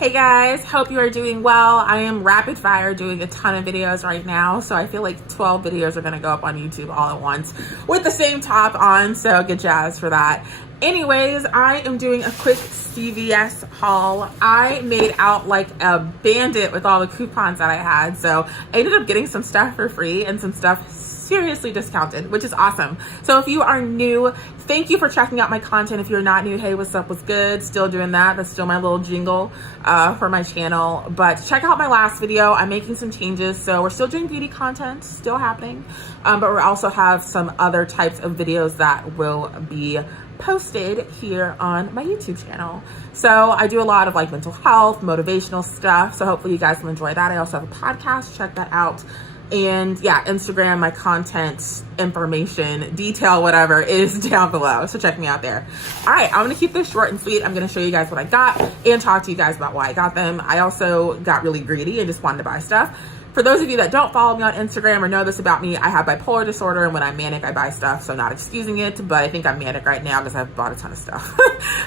Hey guys, hope you are doing well. I am rapid fire doing a ton of videos right now, so I feel like 12 videos are gonna go up on YouTube all at once with the same top on, so get jazzed for that. Anyways, I am doing a quick CVS haul. I made out like a bandit with all the coupons that I had, so I ended up getting some stuff for free and some stuff seriously discounted, which is awesome. So if you are new, thank you for checking out my content. If you're not new, hey, what's up, what's good? Still doing that. That's still my little jingle for my channel. But check out my last video. I'm making some changes. So we're still doing beauty content, still happening. But we also have some other types of videos that will be posted here on my YouTube channel. So I do a lot of like mental health, motivational stuff. So hopefully you guys will enjoy that. I also have a podcast, check that out. And yeah, Instagram, my content, information, detail, whatever is down below. So check me out there. All right, I'm gonna keep this short and sweet. I'm gonna show you guys what I got and talk to you guys about why I got them. I also got really greedy and just wanted to buy stuff. For those of you that don't follow me on Instagram or know this about me, I have bipolar disorder, and when I'm manic, I buy stuff. So I'm not excusing it, but I think I'm manic right now because I've bought a ton of stuff.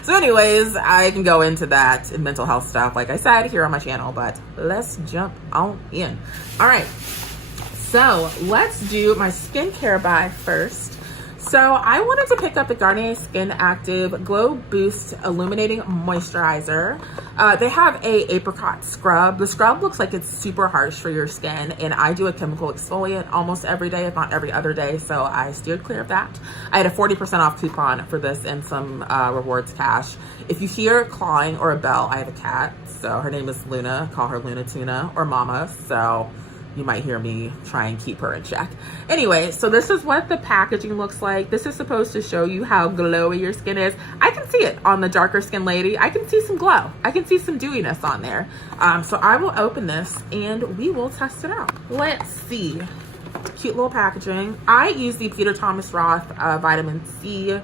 So anyways, I can go into that and mental health stuff, like I said, here on my channel, but let's jump on in. All right. So let's do my skincare buy first. So I wanted to pick up the Garnier Skin Active Glow Boost Illuminating Moisturizer. They have a apricot scrub. The scrub looks like it's super harsh for your skin, and I do a chemical exfoliant almost every day, if not every other day, so I steered clear of that. I had a 40% off coupon for this and some rewards cash. If you hear clawing or a bell, I have a cat, so her name is Luna. Call her Luna Tuna or Mama, so you might hear me try and keep her in check. Anyway, so this is what the packaging looks like. This is supposed to show you how glowy your skin is. I can see it on the darker skin lady. I can see some glow. I can see some dewiness on there. So I will open this and we will test it out. Let's see. Cute little packaging. I use the Peter Thomas Roth Vitamin C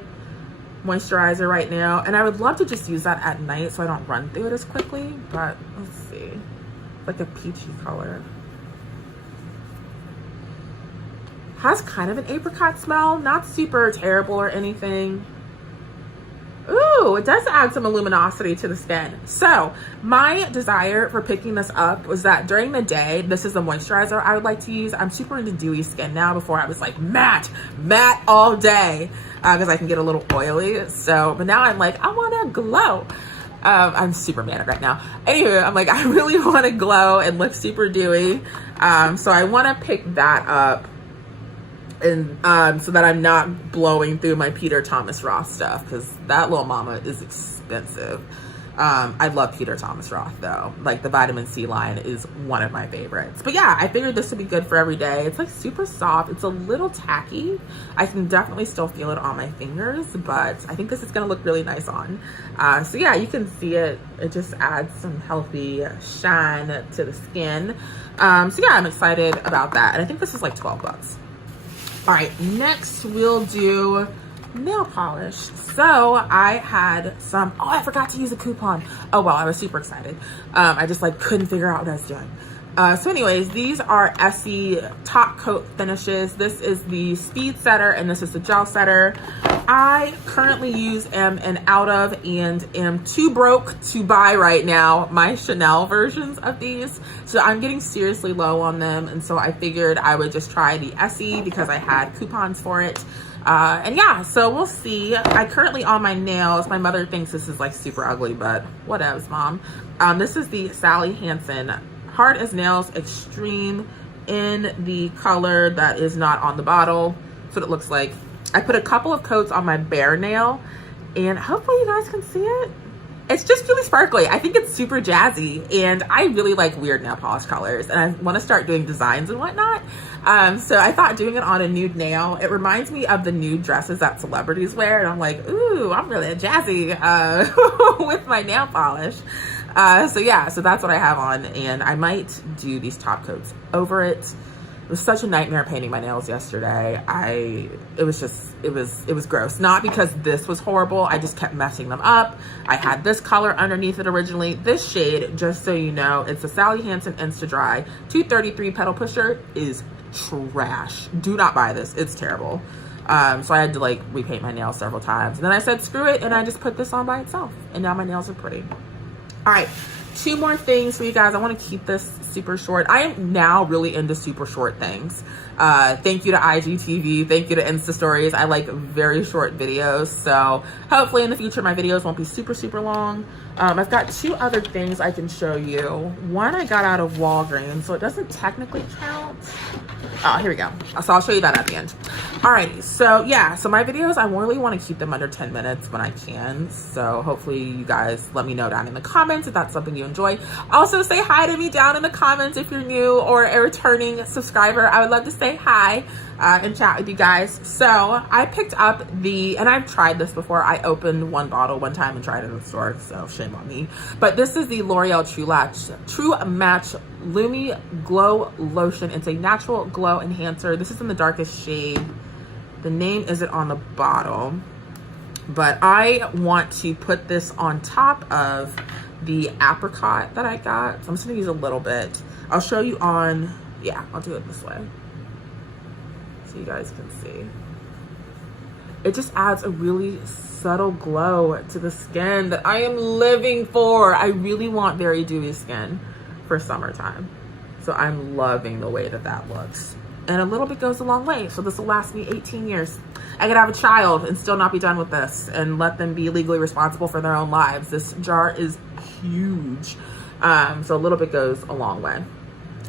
moisturizer right now, and I would love to just use that at night so I don't run through it as quickly, but let's see. Like a peachy color. Has kind of an apricot smell, not super terrible or anything. Ooh, it does add some luminosity to the skin. So my desire for picking this up was that during the day, this is the moisturizer I would like to use. I'm super into dewy skin now. Before I was like matte all day because I can get a little oily. So, but now I'm like, I want to glow. I'm super manic right now. Anyway, I'm like, I really want to glow and look super dewy. So I want to pick that up. And so that I'm not blowing through my Peter Thomas Roth stuff, because that little mama is expensive. I love Peter Thomas Roth though. Like the vitamin C line is one of my favorites. But yeah, I figured this would be good for every day. It's like super soft. It's a little tacky. I can definitely still feel it on my fingers, but I think this is gonna look really nice on. So yeah, you can see it. It just adds some healthy shine to the skin. So yeah, I'm excited about that. And I think this is like 12 bucks. All right, next we'll do nail polish. So I had some, oh, I forgot to use a coupon. Oh, well, I was super excited. I just like couldn't figure out what I was doing. So anyways, these are Essie top coat finishes. This is the speed setter and this is the gel setter. I currently use an out of and am too broke to buy right now my Chanel versions of these. So I'm getting seriously low on them. And so I figured I would just try the Essie because I had coupons for it. And yeah, so we'll see. I currently on my nails, my mother thinks this is like super ugly, but whatevs, mom. This is the Sally Hansen Hard as Nails Extreme in the color that is not on the bottle. That's what it looks like. I put a couple of coats on my bare nail and hopefully you guys can see it. It's just really sparkly. I think it's super jazzy and I really like weird nail polish colors and I want to start doing designs and whatnot. So I thought doing it on a nude nail, it reminds me of the nude dresses that celebrities wear. And I'm like, ooh, I'm really jazzy with my nail polish. So yeah, so that's what I have on and I might do these top coats over it. It was such a nightmare painting my nails yesterday. It was gross. Not because this was horrible, I just kept messing them up. I had this color underneath it originally. This shade, just so you know, it's a Sally Hansen Insta Dry 233 Petal Pusher, is trash. Do not buy this, it's terrible. So I had to like repaint my nails several times. And then I said, screw it, and I just put this on by itself. And now my nails are pretty. All right, 2 more things for you guys. I want to keep this super short. I am now really into super short things. Thank you to IGTV. Thank you to Insta Stories. I like very short videos. So hopefully in the future, my videos won't be super, super long. I've got 2 other things I can show you. One I got out of Walgreens, so it doesn't technically count. Oh, here we go. So I'll show you that at the end. Alrighty, so yeah, so my videos, I really want to keep them under 10 minutes when I can. So hopefully you guys let me know down in the comments if that's something you enjoy. Also say hi to me down in the comments if you're new or a returning subscriber. I would love to say hi and chat with you guys. So I picked up and I've tried this before. I opened 1 bottle one time and tried it in the store, so shame on me. But this is the L'Oreal True Match Lumi Glow Lotion. It's a natural glow enhancer. This is in the darkest shade. The name isn't on the bottle, but I want to put this on top of the apricot that I got. So I'm just gonna use a little bit. I'll show you yeah, I'll do it this way so you guys can see. It just adds a really subtle glow to the skin that I am living for. I really want very dewy skin for summertime. So I'm loving the way that that looks. And a little bit goes a long way. So this will last me 18 years. I could have a child and still not be done with this and let them be legally responsible for their own lives. This jar is huge. So a little bit goes a long way.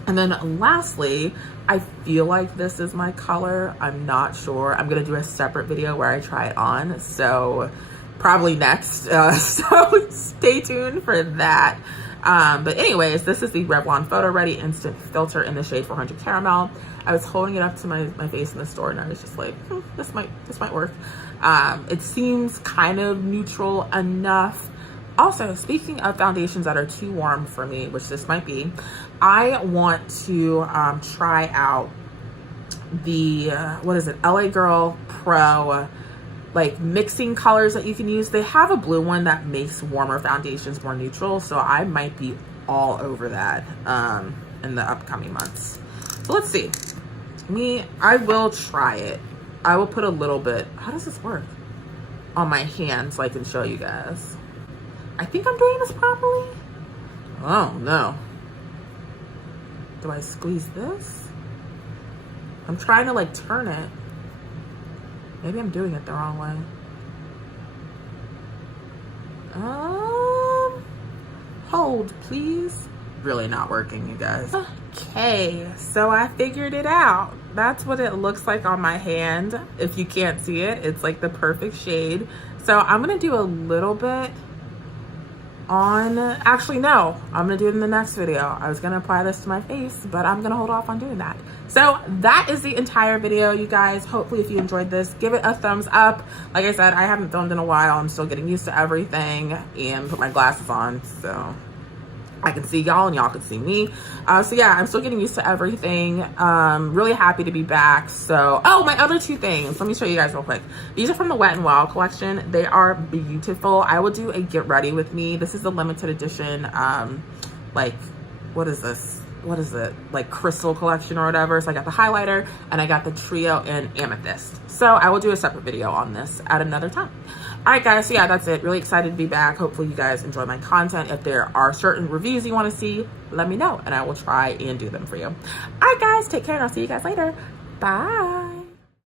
And then lastly, I feel like this is my color. I'm not sure. I'm gonna do a separate video where I try it on. So probably next. So stay tuned for that. But anyways, this is the Revlon Photo Ready Instant Filter in the shade 400 Caramel. I was holding it up to my face in the store and I was just like, this might work. It seems kind of neutral enough. Also, speaking of foundations that are too warm for me, which this might be, I want to try out the, what is it, LA Girl Pro, like mixing colors that you can use. They have a blue one that makes warmer foundations more neutral, so I might be all over that in the upcoming months. So let's see. I will try it. I will put a little bit, how does this work? On my hand so I can show you guys. I think I'm doing this properly. Oh no. Do I squeeze this? I'm trying to like turn it. Maybe I'm doing it the wrong way. Hold, please. Really not working, you guys. Okay, so I figured it out. That's what it looks like on my hand. If you can't see it, it's like the perfect shade. So I'm gonna do a little bit on, actually no, I'm gonna do it in the next video. I was gonna apply this to my face, but I'm gonna hold off on doing that. So that is the entire video, you guys. Hopefully if you enjoyed this, give it a thumbs up. Like I said, I haven't filmed in a while. I'm still getting used to everything and put my glasses on so I can see y'all and y'all can see me. So yeah, I'm still getting used to everything. Really happy to be back. So, oh, my other 2 things. Let me show you guys real quick. These are from the Wet n Wild collection. They are beautiful. I will do a get ready with me. This is the limited edition, like, what is this? What is it? Like crystal collection or whatever. So I got the highlighter and I got the trio in amethyst. So I will do a separate video on this at another time. All right, guys, so yeah, that's it. Really excited to be back. Hopefully you guys enjoy my content. If there are certain reviews you want to see, let me know and I will try and do them for you. All right, guys, take care and I'll see you guys later. Bye.